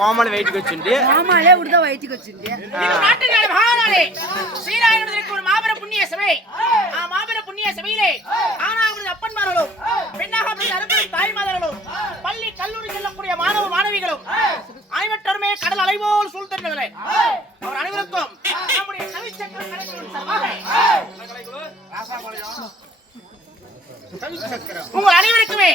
கோமாளி வயிற்றுக்கு வச்சுட்டு கோமாளே விடுதா வயிற்றுக்கு வச்சுட்டு நாட்டுக்கார மகாராணி ஸ்ரீராயனுக்கு ஒரு மாபெரும் புண்ணிய சபை. மாபெரும் புண்ணிய சபையிலே ஆனாவது அப்பன்மார்களும் பெண்ணாக அருகில் தாய்மார்களும் பள்ளி கல்லூரி செல்லக்கூடிய மாணவ மாணவிகளும் அனைவருமே கடல் அலைபோல் சூழ்ந்தவர்களே அவர் அனைவருக்கும் நம்முடைய கவிச்சக்கர கலைஞர் உங்கள் அனைவருக்குமே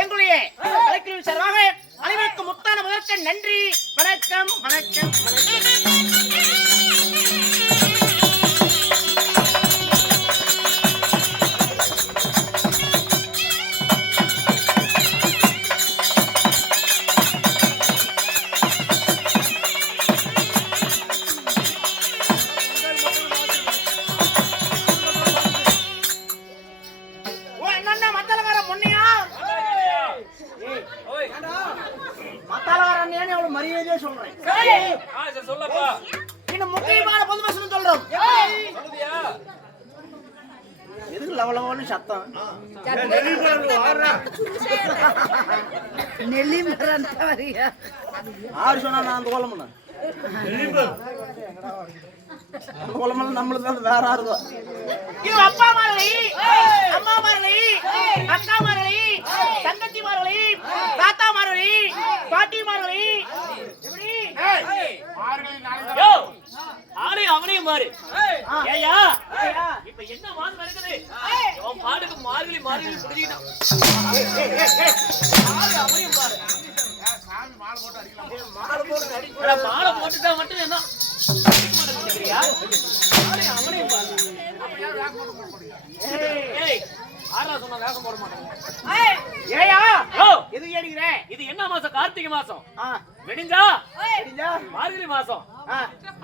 எங்களுடைய கலைக்குழு சார்பாக அனைவருக்கும் முத்தான முதற்க நன்றி. வணக்கம் வணக்கம் வணக்கம். முக்கியமான பொது வசனம் சொல்றோம். எதுக்கு லவலவன்னு சத்தம்? நெல்லி மரம் வரியா ஆறு சொன்னா நான் அந்த கோலமுன்னா கோலமெல்லாம் நம்மளுக்கு தான் வேற ஆறுதோ. இது அப்பா மாரலை, அம்மா மாரலை, அக்கா மாரலை, தங்கச்சி மாரலை, தாத்தா மாரலை, பாட்டி மாரலை. அவனையும் மாறு. ஏயா இப்ப என்ன மாதம் நடக்குது? அவன் பாட்டுக்கு மார்கழி மார்கழி புடிச்சிட்டான். அவனையும் பாரு. மாலை போட்டுட்டா மட்டும் என்ன அவனையும் பாரு. சொன்ன வேகம் போட மாட்டேன். இது என்ன மாசம்? கார்த்திகை மாசம். வெடிஞ்சா மார்கழி மாசம்.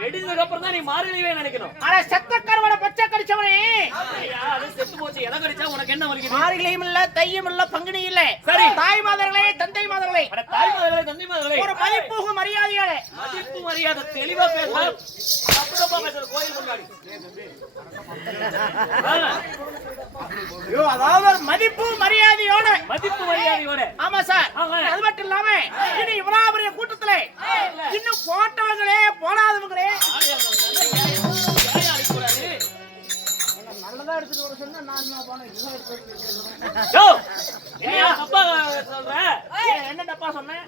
வெடிஞ்சதுக்கு அப்புறம் தான் நீ மார்கழிவே நினைக்கணும். ஆனா செத்த கருவனை பச்சை கடிச்சவனே அது செத்து போச்சு. எதை கடிச்சா உனக்கு என்ன வலிக்குது? மார்கழியும் இல்ல, தையும் இல்ல, பங்குனி இல்ல. சரி, தாய் மாதர்களே, தந்தை மாதர்களே, தாய் மாதர்களே, தந்தை மாதர்களே, ஒரு மதிப்பு மரியாதையாலே மதிப்பு மரியாதை தெளிவா பேசலாம். அப்பதப்பா பேசுற கோயில் முன்னாடி. அதாவது ஒரு மதிப்பு மரியாதையோட. மதிப்பு மரியாதையோட. ஆமா சார். அது மட்டும் இல்லாம இனி இவ்வளவு பெரிய கூட்டத்துல இன்னும் போட்டவங்களே போடாதவங்களே நல்லதா எடுத்துட்டு வர சொன்னா நான் போனேன். என்ன தப்பா சொன்னேன்?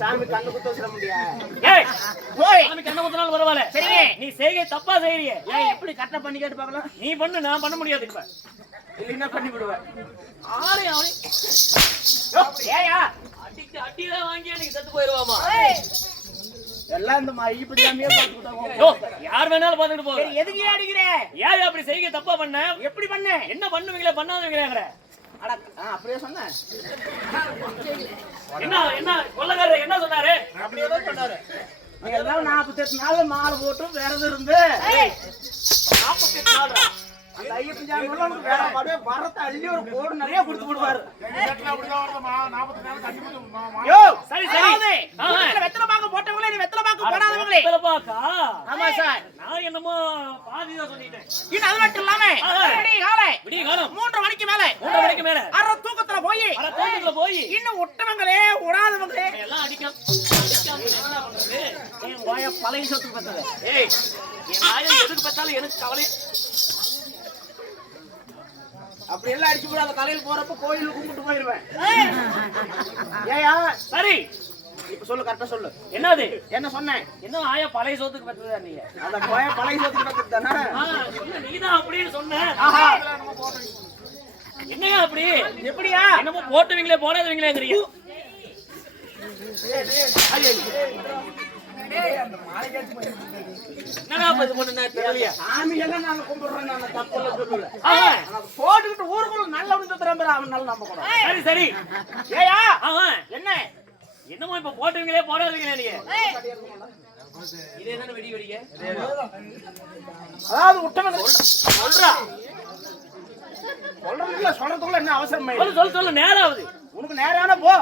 சாமி கண்ணு குத்த வச்சிட முடியாது. கண்ண குத்தினாலும் பரவாயில்ல. சரிங்க, நீ செய்கை தப்பா செய்யறிய. எப்படி கட்ட பண்ணி கேட்டு பாக்கலாம்? நீ பண்ணு, நான் பண்ண முடியாது. இப்ப இல்லைன்னா பண்ணி விடுவேன். அடிதான் வாங்கி நீங்க செத்து போயிருவாமா? எல்லாம் இந்த இப்படி யார் வேணாலும் பாத்துட்டு போக. எதுக்கு அடிக்கிற? ஏன் அப்படி செய்ய தப்பா பண்ண? எப்படி பண்ண? என்ன பண்ணுவீங்களா பண்ணாதீங்களா? அப்படியே சொன்னேன். என்ன என்ன கொள்ளக்காரர் என்ன சொன்னாரு? அப்படியே சொன்னாரு. நீங்க எல்லாம் 48 நாள் மாலை போட்டு விரதம் இருந்து 48 நாள் அந்த ஐயப்பன் சாமி வேற அப்படியே வரத்தை அள்ளி ஒரு போடு நிறைய கொடுத்து விடுவாரு. சரி சரி, வெத்தலை பாக்கு போட்டவங்களே, நீ வெத்தலை பாக்கு போடாதவங்களே. ஆமா சார், நான் என்னமோ பாதிதான் சொல்லிட்டேன். இது அது மட்டும் இல்லாம விடிய காலம் 3 மணிக்கு மேல அரை தூக்கத்துல போய் இன்னும் விட்டவங்களே விடாதவங்களே எல்லாம் அடிக்காம என்ன பண்றது? என் வாய பழைய சொத்துக்கு பத்தது. ஏய், என் நாயை எதுக்கு பார்த்தாலும் எனக்கு கவலை. அப்படி எல்லாம் அடிச்சு போடாத. காலையில் போறப்ப கோயிலுக்கு கும்பிட்டு போயிருவேன். ஏயா சரி, இப்ப சொல்லு, கரெக்டா சொல்லு. என்னது? என்ன சொன்னேன்? என்ன ஆயா பழைய சோத்துக்கு பத்ததா? நீங்க அந்த கோய பழைய சோத்துக்கு பத்தது தானே? நீதான் அப்படின்னு சொன்ன. என்னையா அப்படி? எப்படியா? என்னமோ போட்டுவீங்களே போடாதவங்களேங்கறீங்க. என்னடா இது பண்ணு தெரியலையா? சாமி எல்லாம் நாங்க கும்பிடுறோம். நான் தப்பல்ல சொல்லல. போட்டுக்கிட்டு ஊருக்குள்ள நல்ல வந்து திரும்பற அவன் நல்ல நம்ப கூட. சரி சரி. ஏயா என்ன என்னமோ இப்ப போட்டுவீங்களே போடாதவங்களே நீங்க. இது என்ன வெடி வெடிங்க? அதாவது உட்டமங்க சொல்றா. சொல்றதுல சொல்றதுக்குள்ள என்ன அவசரம்? சொல்லு நேரம் ஆகுது. உனக்கு நேரான போ.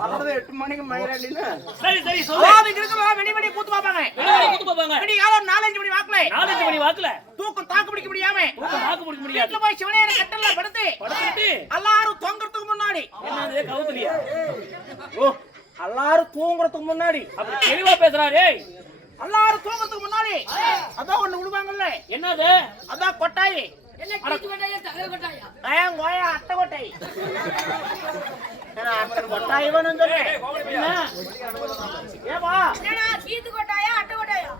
வரது 8 மணிக்கு மயிலாடின்னு. சரி சரி சொல்லு. அது இருக்குல வெடி வெடி கூத்து பாப்பாங்க. வெடி கூத்து பாப்பாங்க. வெடி யாரோ 4-5 மணி வாக்குல 4 மணி வாக்குல தூக்கம் தாக்கு பிடிக்க முடியாம தாக்கு பிடிக்க முடியாது. வீட்டுல போய் சிவனேர கட்டல்ல படுத்து எல்லாரும் தூங்குறதுக்கு முன்னாடி என்னது கவுத்தலியா? ஓ எல்லாரும் தூங்குறதுக்கு முன்னாடி அப்படி தெளிவா பேசுறாரே. எல்லாரும் தூங்குறதுக்கு முன்னாடி அதான் ஒண்ணு விடுவாங்கல்ல. என்னது? அதான் கொட்டாய். என்ன கீத்து கொட்டாயா தகர கொட்டாயா? கோயா அட்டை கொட்டாய். அட்டை கொட்டாய் வேணும் சொல்லு. ஏப்பா என்னடா கீத்து கொட்டாயா அட்டை கொட்டாயா?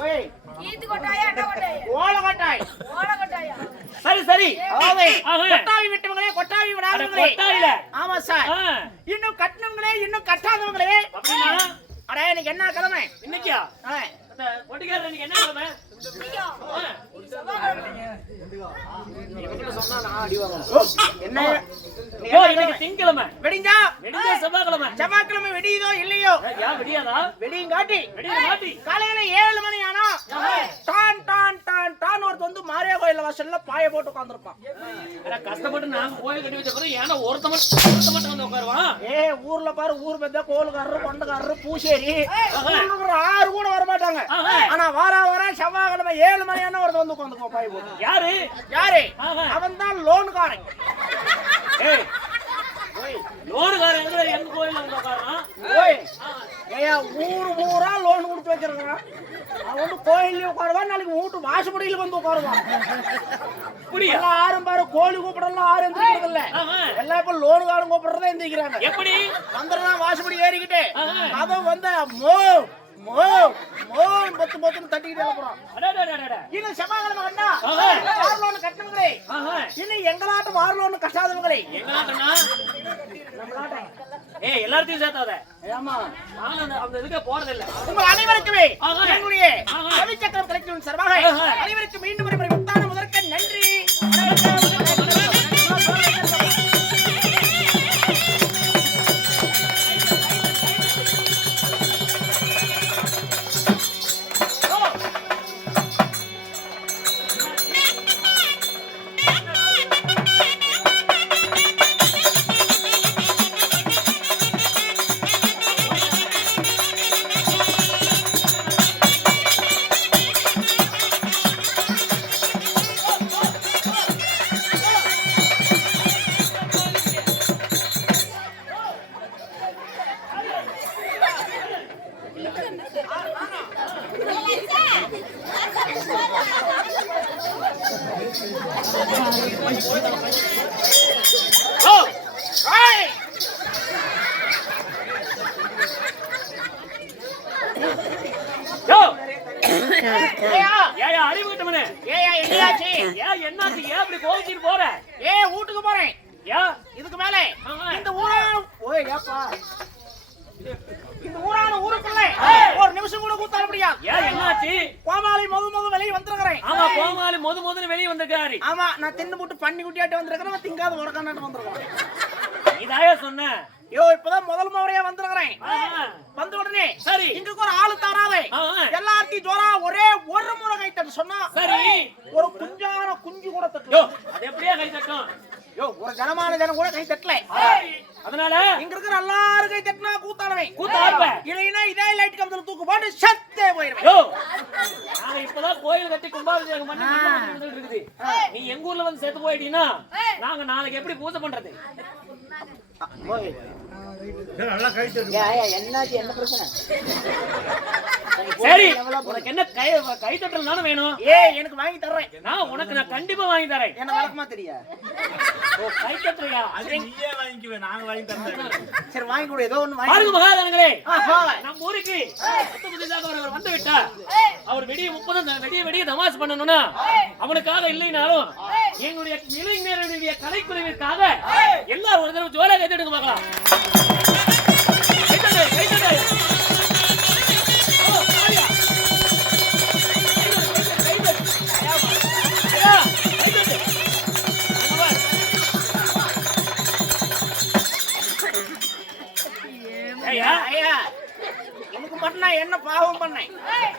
ஓய் கீத்து கொட்டாயா அட்டை கொட்டாயா? ஓல கொட்டாய். ஓல கொட்டாயா? சரி சரி. அதாவது ஆஹா. கொட்டாவி விட்டவங்களே கொட்டாவி அட விடாதவங்களே. கொட்டாயில. ஆமா சார். ஆ. இன்னும் கட்டினவங்களே இன்னும் கட்டாதவங்களே. அப்படினா அட இன்னைக்கு என்ன கிழமை? இன்னைக்கியா? ஆ. அந்த பொட்டிக்காரர் இன்னைக்கு என்ன கிழமை? ஐயோ ஆ. இவங்க சொன்னா நான் அடி வாங்கணும். என்ன ஓ இன்னைக்கு திங்கக்கிழமை. வெடிஞ்சா வெடிஞ்ச செவ்வாய்க்கிழமை. செவ்வாய்க்கிழமை வெடியுதோ இல்லையோ யா வெடியாதா? வெடியும் காட்டி வெடிய மாட்டி. காலையில 7 மணி ஆனா டான் டான் டான் டான் ஒருத்தன் வந்து மாரியா கோயில் வாசல்ல பாய போட்டு உட்கார்ந்திருப்பான். அட கஷ்டப்பட்டு நாங்க கோயில் கட்டி வச்சக்கறோம். ஏன்னா ஒருத்த மட்டும் வந்து உட்காருவான். ஊர்ல பாரு ஊர் பெத்த கோயிலுக்காரரு கொண்டக்காரரு பூசேரி ஊருக்குற 6 கூட வர மாட்டாங்க. ஆனா வார செவ்வாய்க்கிழமை 7 மணி ஆனா ஒருத்தன் வந்து உட்கார்ந்துப்பான் பாய போட்டு. யாரு? யாரு? ஆஹா. அவன் தான் லோனுக்காரன். ஏய் லோனுக்காரன் எங்க கோயில்ல வந்து உட்காருறான்? ஓய் ஏயா ஊரா லோன் கொடுத்து வச்சிருக்கான். அவன் வந்து கோயில்ல உட்காருவான். நாளைக்கு வீட்டு வாசப்படியில வந்து உட்காருவான். புரியா? யாரும் பாரு கோழி கூப்பிடலாம் யாரும் எந்திரிக்கிறது இல்ல. எல்லாம் இப்ப லோனுக்காரன் கூப்பிடுறதே எந்திரிக்கிறாங்க. எப்படி? வந்துடலாம் வாசப்படி ஏறிக்கிட்டு ஆஹா. அவன் வந்து மோ மோ மோ பத்து பத்துன்னு தட்டிக்கிட்டே போறான். அடடடடட. இன்னும் செவ்வாய்க்கிழமை கண்டா ஆஹா. வார லோன் கட்டணுங்களே. ஆஹா. இன்னும் எங்களாட்ட வார லோன் கட்டாதவங்களே. எங்களாட்டனா? நம்மளாட்ட ஏய் எல்லாத்தையும் சேர்த்தாத. ஏமா நான் அந்த இதுக்கு போறது இல்ல. உங்கள் அனைவருக்குமே ஆஹா. என்னுடைய ஆஹா. ரவிச்சக்கரம் கலெக்ஷன் சார்பாக ஆஹா. அனைவருக்கும் மீண்டும் ஒரு முறை முத்தான முதற்க நன்றி. ஓ ஏய் யோ ஏயா ஏய் அறிவு கிட்டமனே. ஏயா என்னையாச்சு? ஏன் என்னாச்சு? ஏன் இப்படி கோவிச்சிட்டு போற? வீட்டுக்கு போறேன். ஏன்? இதுக்கு மேல ஆஹா. இந்த ஊரான ஓய் ஏப்பா இந்த ஊரான ஊருக்குள்ள ஒரு நிமிஷம் கூட கூத்தாட முடியாது. ஏன் என்னாச்சு? கோமாளி முத வெளியே வந்திருக்கிறேன். ஆமா கோமாளி முதல்ல வெளிய வந்திருக்காரு. ஆமா நான் தின்னு போட்டு பண்ணி குட்டியாட்டு வந்திருக்கிறேன். திங்காத உரக்கானாட்டு வந்திருக்கேன். இதாயா சொன்ன? இப்பதான் முதல் முறையா வந்திருக்கிறேன். வந்த உடனே சரி. இங்க ஒரு ஆளு தாராதே எல்லாத்தையும் ஜோரா ஒரே ஒரு முறை கை தட்டு சொன்னா சரி. ஒரு குஞ்சான குஞ்சு கூட யோ தட்டு. அது எப்படியா கை தட்டும்? ஒரு ஜனமான ஜனம் கூட கை தட்டல. அதனால இங்க இருக்கிற எல்லாரும் கை தட்டினா கூத்தாடுவேன். கூத்தாடுவ. இல்லைன்னா இதே லைட் கம்பத்துல தூக்கு போட்டு சத்தே போயிருவேன். யோ நாங்க இப்பதான் கோயில் கட்டி கும்பாபிஷேகம் பண்ணி நடந்துட்டு இருக்குது. நீ எங்க ஊர்ல வந்து செத்து போயிட்டீனா நாங்க நாளைக்கு எப்படி பூஜை பண்றது? என்னாச்சு? என்ன பிரச்சனை? சரி உனக்கு என்ன கை தட்டல் தானே வேணும்? எனக்கு வாங்கி தர்றேன். நான் கண்டிப்பா வாங்கி தரேன். என்ன வழக்கமா தெரியா? ஓ கை தட்டலையா? நீயே வாங்கிக்குவே, நாங்க வாங்கி தரேன். சரி வாங்கி கொடு. ஏதோ ஒண்ணு வாங்கி பாருங்க மகாதனங்களே, ஆஹா. நம்ம ஊருக்கு புதிதாக ஒருவர் வந்து விட்டார். அவர் வெடிய தமாஸ் பண்ணணும்னா அவனுக்காக இல்லைனாலும் எங்களுடைய இளைஞருடைய கலைக்குழுவிற்காக எல்லாரும் ஒரு தடவை ஜோரா கை தட்டுங்க பார்க்கலாம். கை தட்டு. ஓ, ஆரியா. கை தட்டு. ஐயா, கை தட்டு. அங்க வா. ஐயா, ஐயா எனக்கு மட்டும் நான் என்ன பாவம் பண்ணேன்?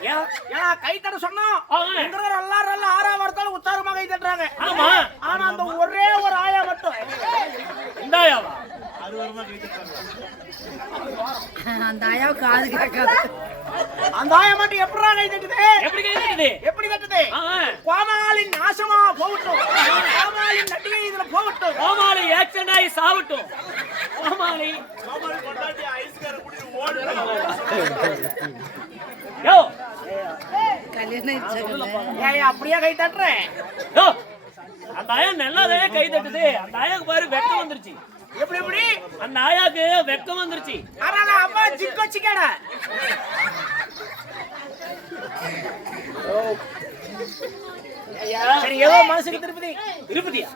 ஏன்னா கை தட்ட சொன்னோம். இங்க இருக்கிற எல்லாரும் 6ஆம் வாரத்தால உற்சாகமா கை தட்டுறாங்க. ஆமா. ஆனா அந்த ஒரே ஒரு ஆயா மட்டும் இந்தாயாவா? அந்த ஆயாவுக்கு காது கேட்காது. அந்த ஆயா மட்டும் எப்படிடா கை தட்டுது? எப்படி கை தட்டுது? எப்படி தட்டுது? இருக்குது கோமாளின் நாசமா போகட்டும், கோமாளின் நடிகை இதுல போகட்டும், கோமாளி ஆக்சிடென்ட் ஆகி சாவட்டும். கோமாளி கொண்டாட்டி ஐஸ்கார குடி ஓடு. யோ ஏய் அப்படியே கை தட்டுறேன். யோ அந்த ஆயா நல்லாவே கை தட்டுது. அந்த ஆயாக்கு பாரு வெக்கம் வந்துருச்சு. எப்படி எப்படி அந்த ஆயாக்கு வெக்கம் வந்துருச்சு. ஆனா அம்மா ஜிக் வச்சுக்கடா. சரி ஏதோ மனசுக்கு திருப்தி. திருப்பதியா?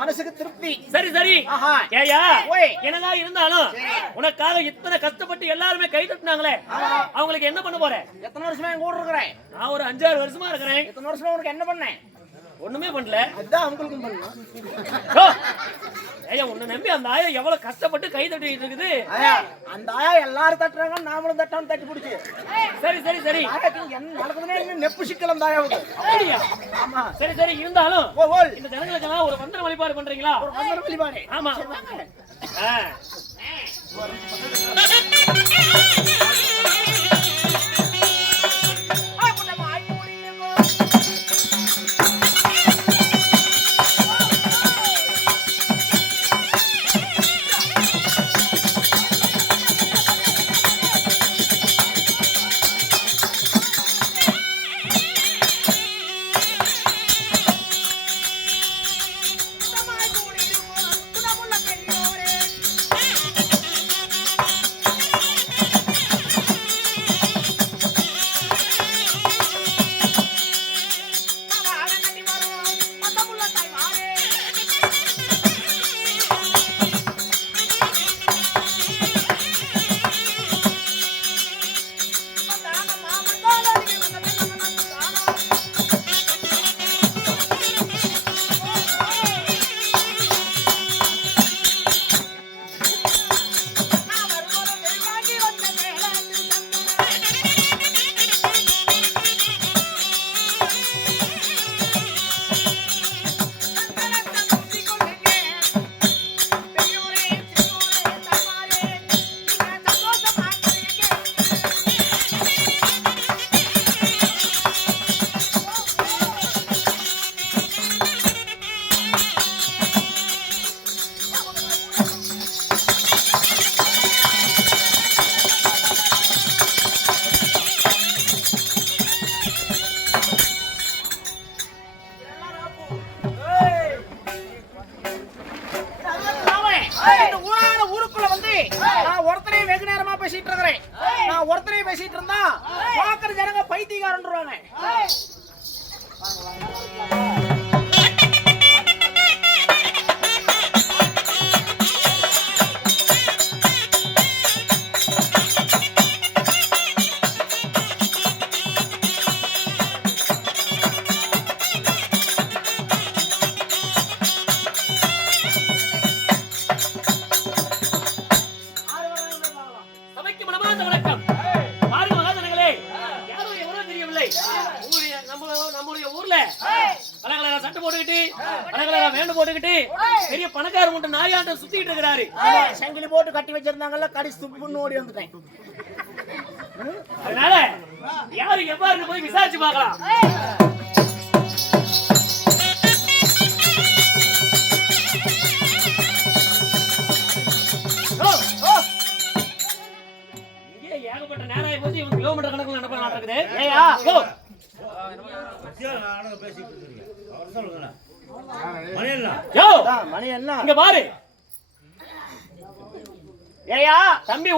மனசுக்கு திருப்தி. சரி சரி. ஆஹா. ஏயா ஓய். என்னதா இருந்தாலும் உனக்காக இத்தனை கஷ்டப்பட்டு எல்லாருமே கை தட்டுனாங்களே, அவங்களுக்கு என்ன பண்ண போற? எத்தனை வருஷமா என் கூட இருக்கிறேன்? நான் ஒரு 5-6 வருஷமா இருக்கிறேன். எத்தனை வருஷமா உனக்கு என்ன பண்ணேன்? ஒண்ணுமே பண்ணல. அதான் அவங்களுக்கும் பண்ணணும். யோ, ஏய்யா உன்னை நம்பி அந்த ஆயா எவ்வளவு கஷ்டப்பட்டு கை தட்டிட்டு இருக்குது. அந்த ஆயா எல்லாரும் தட்டுறாங்க, நாமளும் தட்டாம தட்டி பிடிச்சி. சரி சரி சரி. என்ன நடக்குதுன்னே நெப்பு சிக்கல் அந்த ஆயாவுக்கு. அப்படியா? ஆமா. சரி சரி. இருந்தாலும் ஓல் இந்த ஜனங்களுக்கெல்லாம் ஒரு மந்திர வழிபாடு பண்றீங்களா? ஒரு மந்திர வழிபாடு. ஆமா. ஆ. பேசிட்டு இருக்கிறேன். நான் ஒருத்தரே பேசிட்டு இருந்தா பாக்குற ஜனங்க பைத்தியக்காரன்றாங்க. பெரிய பணக்கார முட்டை நாயாண்ட சுத்திட்டு இருக்காரு. சங்கிலி போட்டு கட்டி வச்சிருந்தாங்கல்ல, கடி துப்புன்னு ஓடி வந்துட்டேன். அதனால யாரு எவ்வாறு போய் விசாரிச்சு பார்க்கலாம். இங்கே ஏகப்பட்ட நேரம் ஆகி போச்சு. இவங்க கிலோமீட்டர் கணக்குல நடப்பா நடக்குது. ஏயா மணி என்ன இங்க பாரு. ஏயா தம்பி